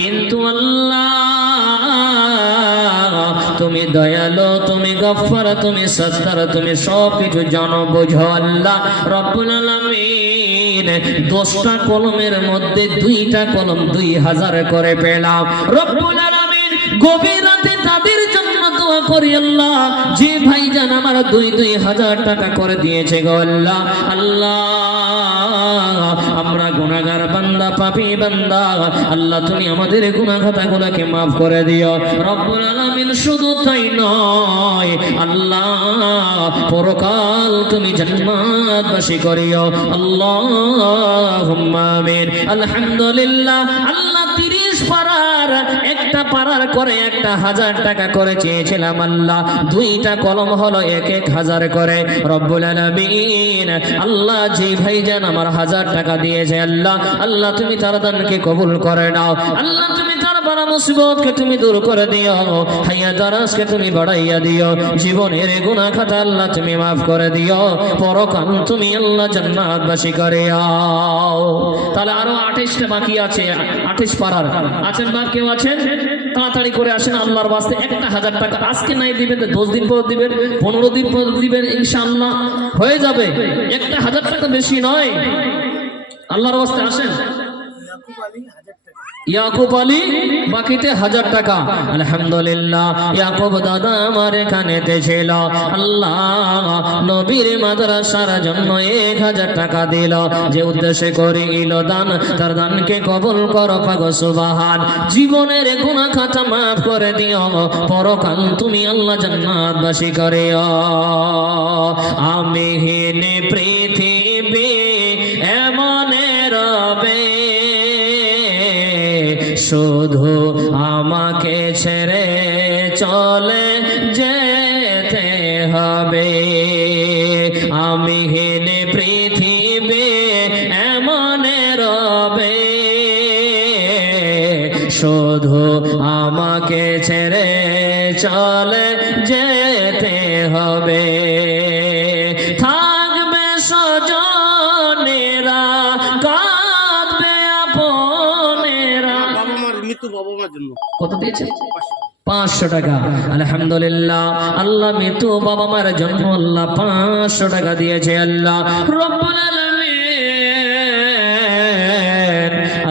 কিন্তু আল্লাহ তুমি দয়ালু, তুমি গফফার, তুমি সত্তার, তুমি সব কিছু জানো বোঝো। আল্লাহ রব্বুল আলামিন 10টা কলমের মধ্যে 2টা কলম 2000 করে পেলাম। রব্বুল আলামিন গভীর রাতে তাদের জন্য দোয়া করি আল্লাহ, যে ভাইজান আমার 2000 টাকা করে দিয়েছে গো আল্লাহ। আল্লাহ আমরা গুনাহগার বান্দা, পাপী বান্দা, আল্লাহ তুমি আমাদের গুনাহ খাতাগুলোকে maaf করে দিও রব্বুল আলামিন। শুধু তাই নয় আল্লাহ, পরকাল তুমি জান্নাতবাসী করিও, আল্লাহুম্মা আমিন। আলহামদুলিল্লাহ। আল্লাহ 30 পারার একটা পারার করে 1000 টাকা করে চেয়েছিলাম আল্লাহ, 2টা কলম হলো 1000 করে। রব্বুল আলামিন আল্লাহ যে ভাইজান আমার 1000 টাকা দিয়েছে আল্লাহ, আল্লাহ তুমি তার দানকে কবুল করে নাও। আল্লাহ তুমি তার বড় মুসিবতকে তুমি দূর করে দিও, হায়াত দারাজকে তুমি বাড়াইয়া দিও, জীবনের গুনাহ খাতা আল্লাহ তুমি maaf করে দিও, পরকাল তুমি আল্লাহ জান্নাতবাসী করে দাও। তাহলে আরো 28টা বাকি আছে, 28 পারার আছেন বা কেউ আছেন? তাড়াতাড়ি করে আসেন আল্লাহর ওয়াস্তে। 1000 টাকা আজকে নাই দিবেন, 10 দিন পর দিবেন, 15 দিন পর দিবেন, ইনশাআল্লাহ হয়ে যাবে। 1000 টাকা বেশি নয়, আল্লাহর ওয়াস্তে আসেন। ইয়াকুব আলী বাকিতে 1000 টাকা। আলহামদুলিল্লাহ। ইয়াকুব দাদা আমার এখানেতে ছিল, আল্লাহ নবীর মাদ্রাসার জন্য 1000 টাকা দিল, যে উদ্দেশ্যে করিল দান, তার দানকে কবুল করো পাগো সুবহান। জীবনের গুনাহ খাতা maaf করে দিও, পরকাল তুমি আল্লাহ জান্নাতবাসী করিও। আমি হীন পৃথিবী এমন রবে, শুধু আমাকে ছেড়ে চলে যেতে হবে। আমি হীন পৃথিবী এমন রবে, শুধু আমাকে ছেড়ে চলে যেতে হবে। থাকবে স্বজনেরা, কাঁদবে আপনেরা। কত দিয়েছে? 500 টাকা। আলহামদুলিল্লাহ। আল্লাহ মৃত্যু বাবা মার জন্য আল্লাহ 500 টাকা দিয়েছে আল্লাহ রব্বুল আলামিন।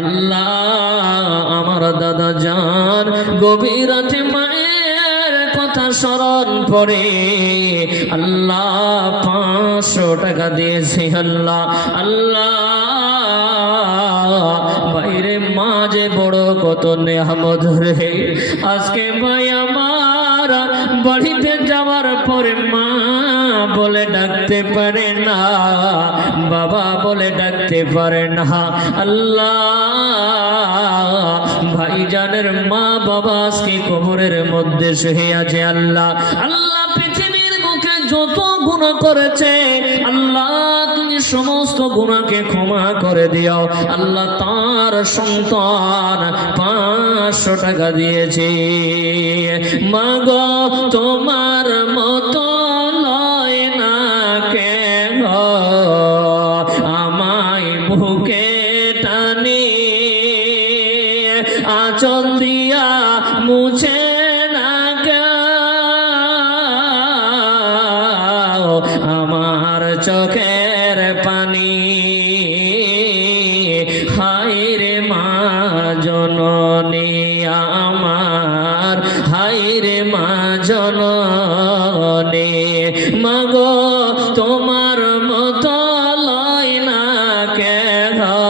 আল্লাহ আমার দাদা জান গভীর রাতে মায়ের কথা স্মরণ করে আল্লাহ 500 টাকা দিয়েছে আল্লাহ। আল্লাহ বাইরে মা যে বড় কত নেয়ামত রে। আজকে ভাই আমার বাড়িতে যাওয়ার পরে মা বলে ডাকতে পারে না, বাবা বলে ডাকতে পারে না। আল্লাহ ভাইজানের মা বাবা আজকে কবরের মধ্যে শুয়ে আছে আল্লাহ। আল্লাহ পৃথিবীর মুখে যত গুনাহ করেছে আল্লাহ তুমি সমস্ত গুনাহকে ক্ষমা করে দিও আল্লাহ। তার সন্তান 500 টাকা দিয়েছে। মাগো তোমার মতো লয় না কে গো, আমায় বুকে টানি আঁচল দিয়া মুছে না কে আমার চোখের পানি। হায় রে মা জননী আমার, হায় রে মা জননী। মাগো তোমার মতো লয় না কে গো,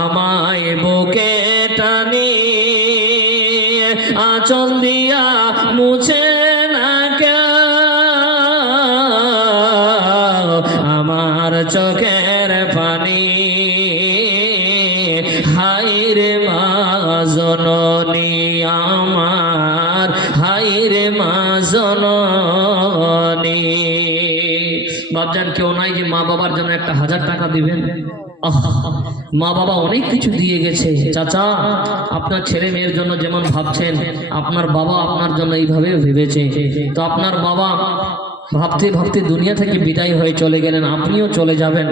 আমায় বুকে টানি আঁচল দিয়া মুছে না কে আমার চোখের পানি। হায় রে মা জননী আমার, হায় রে মা জননী। বাপজান কেউ নাই যে মা বাবার জন্য 1000 টাকা দিবেন? মা বাবা অনেক কিছু দিয়ে গেছে চাচা, আপনার ছেলে মেয়ের জন্য যেমন ভাবছেন আপনার বাবা আপনার জন্য এইভাবে ভেবেছে। তো আপনার বাবা ভাবতে ভাবতে দুনিয়া থেকে বিদায় হয়ে চলে গেলেন, আপনিও চলে যাবেন,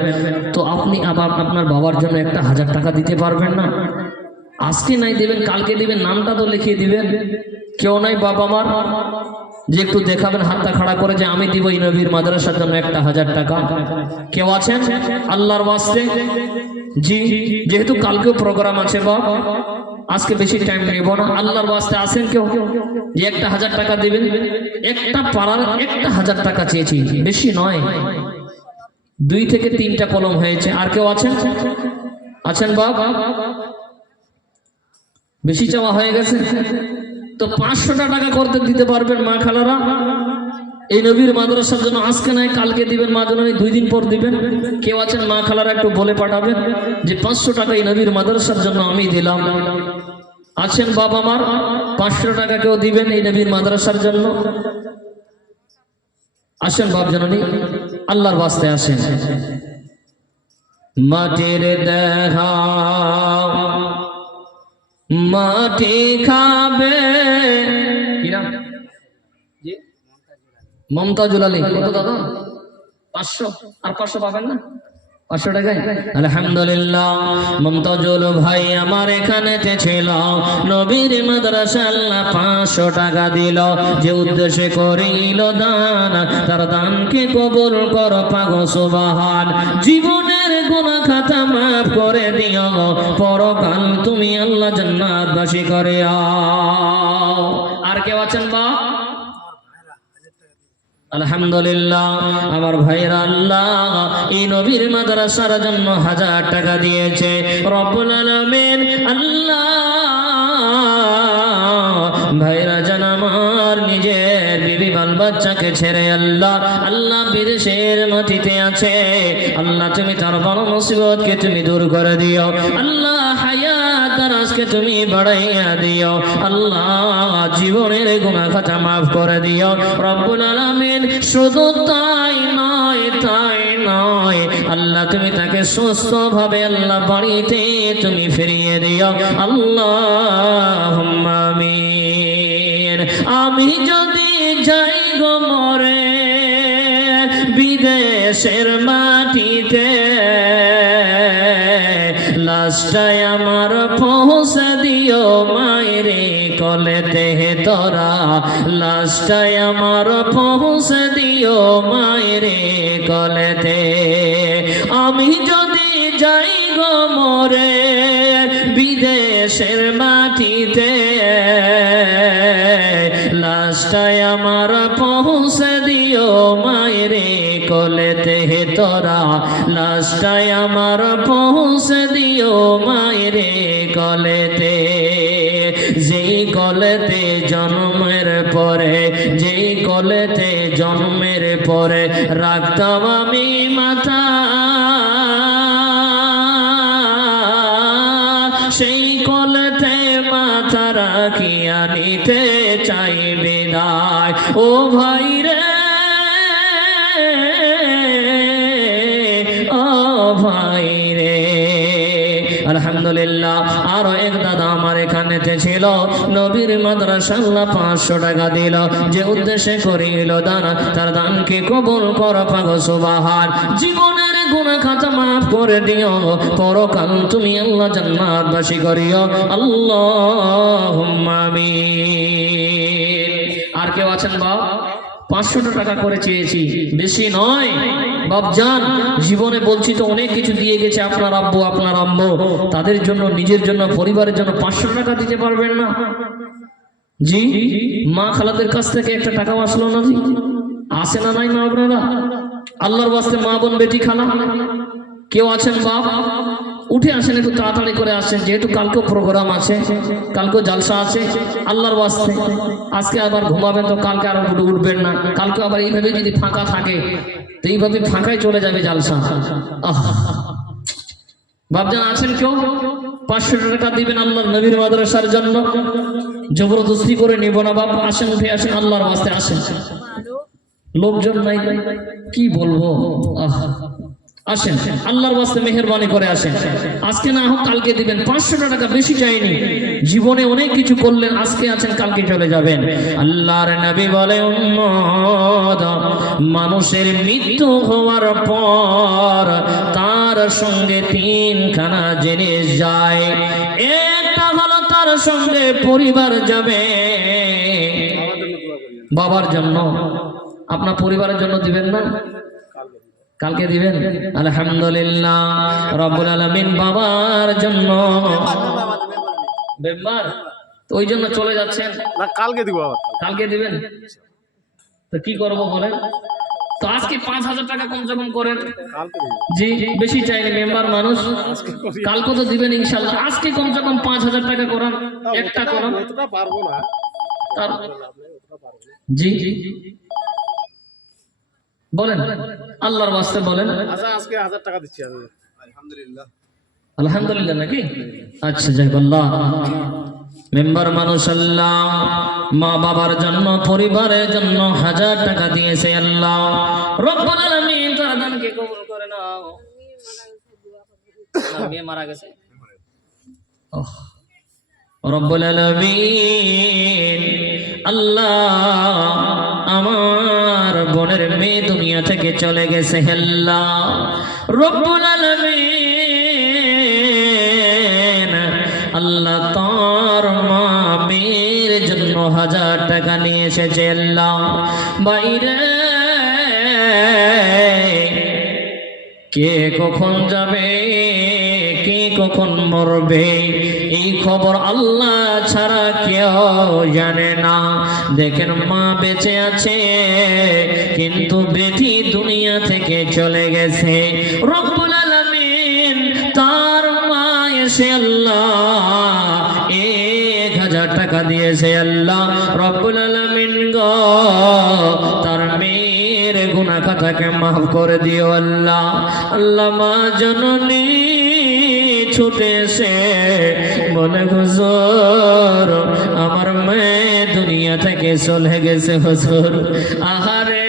তো আপনি আবার আপনার বাবার জন্য 1000 টাকা দিতে পারবেন না? আজকে নাই দিবেন, কালকে দিবেন, নামটা তো লিখিয়ে দিবেন। কেউ নাই বাবা মার যে একটু দেখাবেন হাতটা খাড়া করে যে আমি দিব এই নবীর মাদ্রাসার জন্য 1000 টাকা? কেউ আছেন আল্লাহর ওয়াস্তে? জি, যেহেতু কালকেও প্রোগ্রাম আছে বাপ, আজকে বেশি টাইম নেব না। আল্লাহর ওয়াস্তে আছেন কেউ যে 1000 টাকা দিবেন? একটা পাড়ার 1000 টাকা চেয়েছি, বেশি নয়, 2 থেকে 3টা কলম হয়েছে। আর কেউ আছেন? আছেন বাপ? বেশি চাওয়া হয়ে গেছে তো 500 টাকা করতে দিতে পারবেন মা খালারা এই নবীর মাদ্রাসার জন্য? আজকে নাই কালকে দিবেন, মা জননী 2 দিন পর দিবেন। কেউ আছেন মা খালারা একটু বলে পাঠাবেন যে 500 টাকা এই নবীর মাদ্রাসার জন্য আমি দিলাম? আছেন বাবা মার? 500 টাকা কেউ দিবেন এই নবীর মাদ্রাসার জন্য? আসেন বাপ জননী, আল্লাহর ওয়াস্তে আসেন। মাটির দেখা মাটি খাবে, কি নাম? জি, মমতাজুল আলী। কত দাদা? 500। আর 500 পাবেন না? 500 টাকায় আলহামদুলিল্লাহ। মমতাজুল ভাই আমার এখানে ছিল, নবীর মাদ্রাসা আল্লাহ 500 টাকা দিল, যে উদ্দেশ্যে করিল দান, তার দানকে কবুল কর পাগো সুবহান। জীবনের গুনাহ খাতা মাফ করে দিও, পরকাল তুমি আল্লাহ জান্নাতবাসী করে আও। আর কেউ আছেন বা? আলহামদুলিল্লাহ আমার ভাইরা আল্লাহ এই নবীর মাদ্রাসার জন্য 1000 টাকা দিয়েছে রব্বুল আলামিন আল্লাহ। ভাইরা জান আমার নিজের বিবি বাল বাচ্চাকে ছেড়ে আল্লাহ আল্লাহ বিদেশের মাটিতে আছে, আল্লাহ তুমি তার বড় মুসিবতকে তুমি দূর করে দিও আল্লাহ, হায়াত দারাজকে তুমি বাড়াইয়া দিও আল্লাহ, জীবনের গুনাহ খাতা মাফ করে দিও রব্বুল আলামিন। শুধু তাই নয়, তাই নয় আল্লাহ তুমি তাকে সুস্থ ভাবে আল্লাহ বাড়িতে তুমি ফিরিয়ে দিও আল্লাহুম্মা আমিন। আমি যদি যাই গো মরে বিদেশের মাটিতে, লাশটাই আমার পৌঁছে দিও মায়েরে কলেতে তোরা, লাশটাই আমার পৌঁছে দিও মায়েরে কলেতে। আমি যদি যাই গো মরে বিদেশের মাটিতে, লাশটাই আমার পৌঁছে দিও মায়েরে কলেতে তোরা, লাশটাই আমার পৌঁছে দিও মায়েরে কলেতে। যেই কলেতে জন্মের পরে, যেই কলেতে জন্মের পরে রাখতাম আমি মাথা, সেই কলেতে মাথা রাখিয়া নিতে চাই বিদায় ও ভাই রে, ও ভাই রে। আলহামদুলিল্লাহ আরো এক দাদা আমার এখানে ছিল, নবীর মাদ্রাসা আল্লাহ 500 টাকা দিল, যে উদ্দেশ্যে করিল দান, তার দানকে কবুল কর পাগো সুবহান। জীবনের গুনাহ খাতা মাফ করে দিও, পরকাল তুমি আল্লাহ জান্নাতবাসী করিও আল্লাহুম্মা আমিন। আর কেউ আছেন বাবা? 500 টাকা করে চেয়েছি, বেশি নয় বাপজান। জীবনে বলছি তো অনেক কিছু দিয়ে গেছে আপনার আব্বু আপনার আম্মু, তাদের জন্য নিজের জন্য পরিবারের জন্য 500 টাকা দিতে পারবেন না? জি, মা খালাদের কাছ থেকে একটা টাকাও আসলো না? জি আসে না? নাই মা আপনারা আল্লাহর ওয়াস্তে মা বোন বেটি খালা কেউ আছেন বাপ? উঠে আসেন, একটু তাড়াতাড়ি করে আসেন, যেহেতু কালকেও প্রোগ্রাম আছে, কালকেও জালসা আছে আল্লাহর ওয়াস্তে। আজকে আবার ঘুমাবেন তো কালকে আর উঠবেন না, কালকে আবার এইভাবে যদি ফাঁকা থাকে তো এইভাবে ফাঁকায় চলে যাবে জালসা। বাপজান আছেন কেউ? 500 টাকা দিবেন আল্লাহর নবীর মাদ্রাসার জন্য, জবরদস্তি করে নিব না বাপ। আসেন, উঠে আসেন আল্লাহর ওয়াস্তে আসেন। লোকজন নাই, কি বলবো। আসেন আল্লাহর ওয়াস্তে মেহেরবানি করে আসেন, আজকে না হোক কালকে দিবেন। 500 টাকা বেশি চাইনি, জীবনে অনেক কিছু করলেন, আজকে আছেন কালকে চলে যাবেন। আল্লাহর নবী বলে উম্মত, মানুষের মৃত্যু হওয়ার পর তার সঙ্গে 3খানা জিনিস যায়। একটা সঙ্গে পরিবার যাবে। বাবার জন্য, আপনার পরিবারের জন্য দিবেন না? কালকে দিবেন? আলহামদুলিল্লাহ রব্বুল আলামিন বাবার জন্য মেম্বার, তো ওই জন্য চলে যাচ্ছেন না, কালকে দিব। কালকে দিবেন? তো কি করবো বলেন? তো আজকে 5,000 টাকা কমসে কম করেন। জি, বেশি চাইনি, মেম্বার মানুষ। কালকে তো দিবেন ইনশাল্লাহ, আজকে কমসে কম 5,000 টাকা করান, একটা করান। পারবো না। জি বলেন, আল্লাহর ওয়াস্তে বলেন। আচ্ছা, আজকে 1000 টাকা দিচ্ছি আমি। আলহামদুলিল্লাহ। আলহামদুলিল্লাহ নাকি? আচ্ছা যাক, আল্লাহ মেম্বার মানুষ আল্লাহ মা বাবার জন্য, পরিবারের জন্য 1000 টাকা দিয়েছে আল্লাহ রব্বুল আলামিন তার দানকে কবুল করে নাও। মেয়ে মারা গেছে। রব্বুল আলামিন আল্লাহ আমার বোনের মেয়ে দুনিয়া থেকে চলে গেছে আল্লাহ রব্বুল আলামিন আল্লাহ তার মা মেয়ের জন্য 1000 টাকা নিয়ে এসেছে আল্লাহ। বাইরে কে কখন যাবে, কে কখন মরবে, এই খবর আল্লাহ ছাড়া কেউ জানে না। দেখেন মা বেঁচে আছে কিন্তু বেটি দুনিয়া থেকে চলে গেছে। রব্বুল আলামিন তার মা এসে আল্লাহ 1000 টাকা দিয়েছে আল্লাহ রব্বুল আলামিন গো তার মেয়ের গুনাহ খাতাকে মাফ করে দিও আল্লাহ। আল্লাহ মা জননী ছুটে এসে বলে হুজুর আমার মেয়ে দুনিয়া থেকে চলে গেছে হুজুর। আহারে